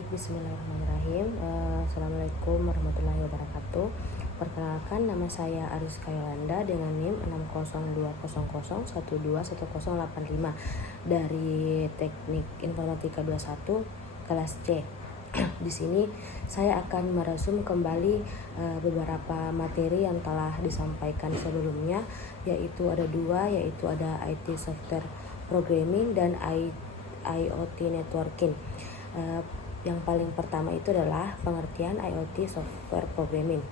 Baik, bismillahirrahmanirrahim. Assalamualaikum warahmatullahi wabarakatuh. Perkenalkan, nama saya Ariska Yolanda dengan NIM 60200121085 dari Teknik Informatika 21 kelas C. Di sini saya akan meresum kembali beberapa materi yang telah disampaikan sebelumnya, yaitu ada dua, yaitu ada IT Software Programming dan IoT Networking. Yang paling pertama itu adalah pengertian IoT Software Programming.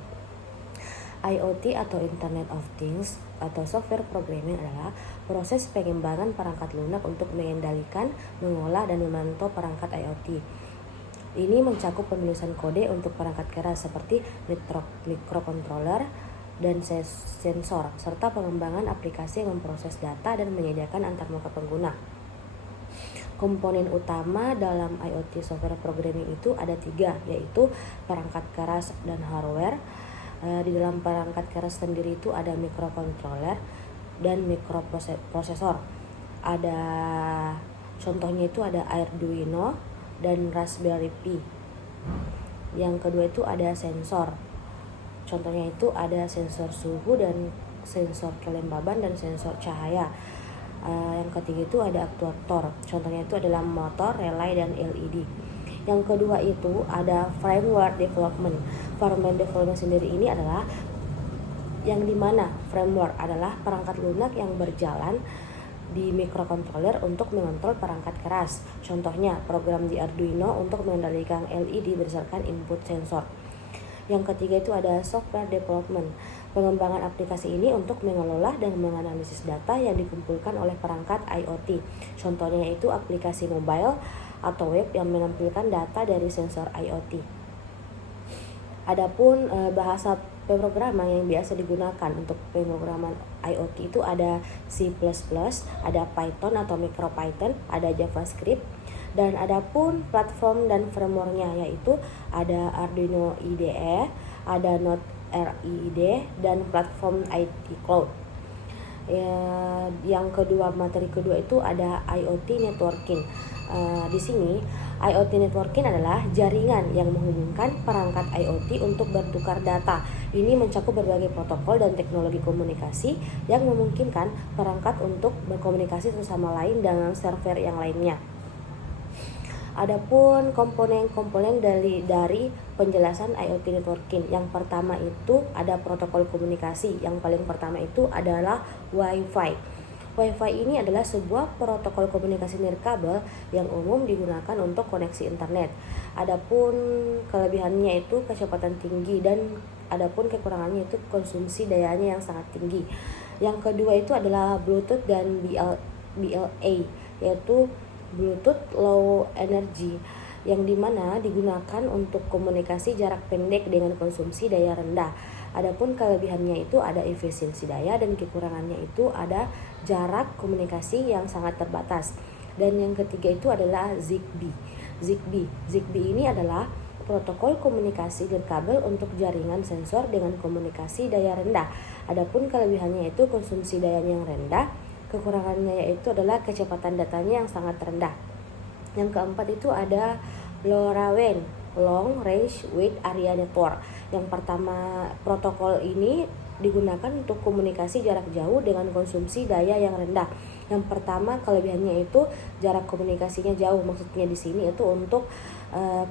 IoT atau Internet of Things atau Software Programming adalah proses pengembangan perangkat lunak untuk mengendalikan, mengolah, dan memantau perangkat IoT. Ini mencakup penulisan kode untuk perangkat keras seperti microcontroller dan sensor, serta pengembangan aplikasi yang memproses data dan menyediakan antarmuka pengguna. Komponen utama dalam IoT Software Programming itu ada 3, yaitu perangkat keras dan hardware. Di dalam perangkat keras sendiri itu ada microcontroller dan microprosesor. Ada contohnya itu ada Arduino dan Raspberry Pi. Yang kedua itu ada sensor. Contohnya itu ada sensor suhu dan sensor kelembaban dan sensor cahaya. Yang ketiga itu ada aktuator. Contohnya itu adalah motor, relay, dan LED. Yang kedua itu ada firmware development. Firmware development sendiri ini adalah yang dimana firmware adalah perangkat lunak yang berjalan di microcontroller untuk mengontrol perangkat keras. Contohnya program di Arduino untuk mengendalikan LED berdasarkan input sensor. Yang ketiga itu ada software development. Pengembangan aplikasi ini untuk mengelola dan menganalisis data yang dikumpulkan oleh perangkat IoT. Contohnya itu aplikasi mobile atau web yang menampilkan data dari sensor IoT. Adapun bahasa pemrograman yang biasa digunakan untuk pemrograman IoT itu ada C++, ada Python atau MicroPython, ada JavaScript, dan adapun platform dan frameworknya yaitu ada Arduino IDE, ada Node RID, dan platform IT Cloud. Yang kedua, materi kedua itu ada IoT Networking. Di sini IoT Networking adalah jaringan yang menghubungkan perangkat IoT untuk bertukar data. Ini mencakup berbagai protokol dan teknologi komunikasi yang memungkinkan perangkat untuk berkomunikasi satu sama lain dengan server yang lainnya. Adapun komponen-komponen dari penjelasan IoT Networking. Yang pertama itu ada protokol komunikasi. Yang paling pertama itu adalah Wi-Fi. Wi-Fi ini adalah sebuah protokol komunikasi nirkabel yang umum digunakan untuk koneksi internet. Adapun kelebihannya itu kecepatan tinggi dan adapun kekurangannya itu konsumsi dayanya yang sangat tinggi. Yang kedua itu adalah Bluetooth dan BLA, yaitu Bluetooth Low Energy, yang dimana digunakan untuk komunikasi jarak pendek dengan konsumsi daya rendah. Adapun kelebihannya itu ada efisiensi daya dan kekurangannya itu ada jarak komunikasi yang sangat terbatas. Dan yang ketiga itu adalah Zigbee. Zigbee ini adalah protokol komunikasi nirkabel untuk jaringan sensor dengan komunikasi daya rendah. Adapun kelebihannya itu konsumsi dayanya yang rendah, kekurangannya yaitu adalah kecepatan datanya yang sangat rendah. Yang keempat itu ada LoRaWAN, Long Range Wide Area Network. Yang pertama, protokol ini digunakan untuk komunikasi jarak jauh dengan konsumsi daya yang rendah. Yang pertama, kelebihannya itu jarak komunikasinya jauh. Maksudnya di sini itu untuk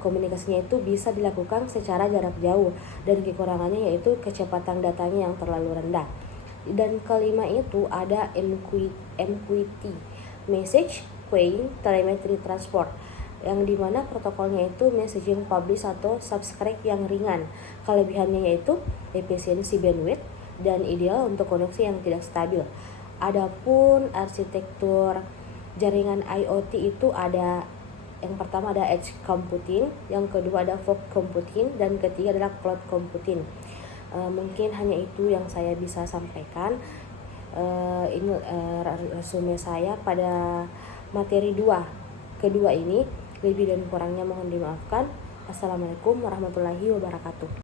komunikasinya itu bisa dilakukan secara jarak jauh, dan kekurangannya yaitu kecepatan datanya yang terlalu rendah. Dan kelima itu ada MQTT, Message Queuing Telemetry Transport, yang dimana protokolnya itu messaging publish atau subscribe yang ringan. Kelebihannya yaitu efisiensi bandwidth dan ideal untuk koneksi yang tidak stabil. Adapun arsitektur jaringan IoT itu ada yang pertama ada edge computing, yang kedua ada fog computing, dan ketiga adalah cloud computing. Mungkin hanya itu yang saya bisa sampaikan. Ini resume saya pada materi kedua ini. Lebih dan kurangnya mohon dimaafkan. Assalamualaikum warahmatullahi wabarakatuh.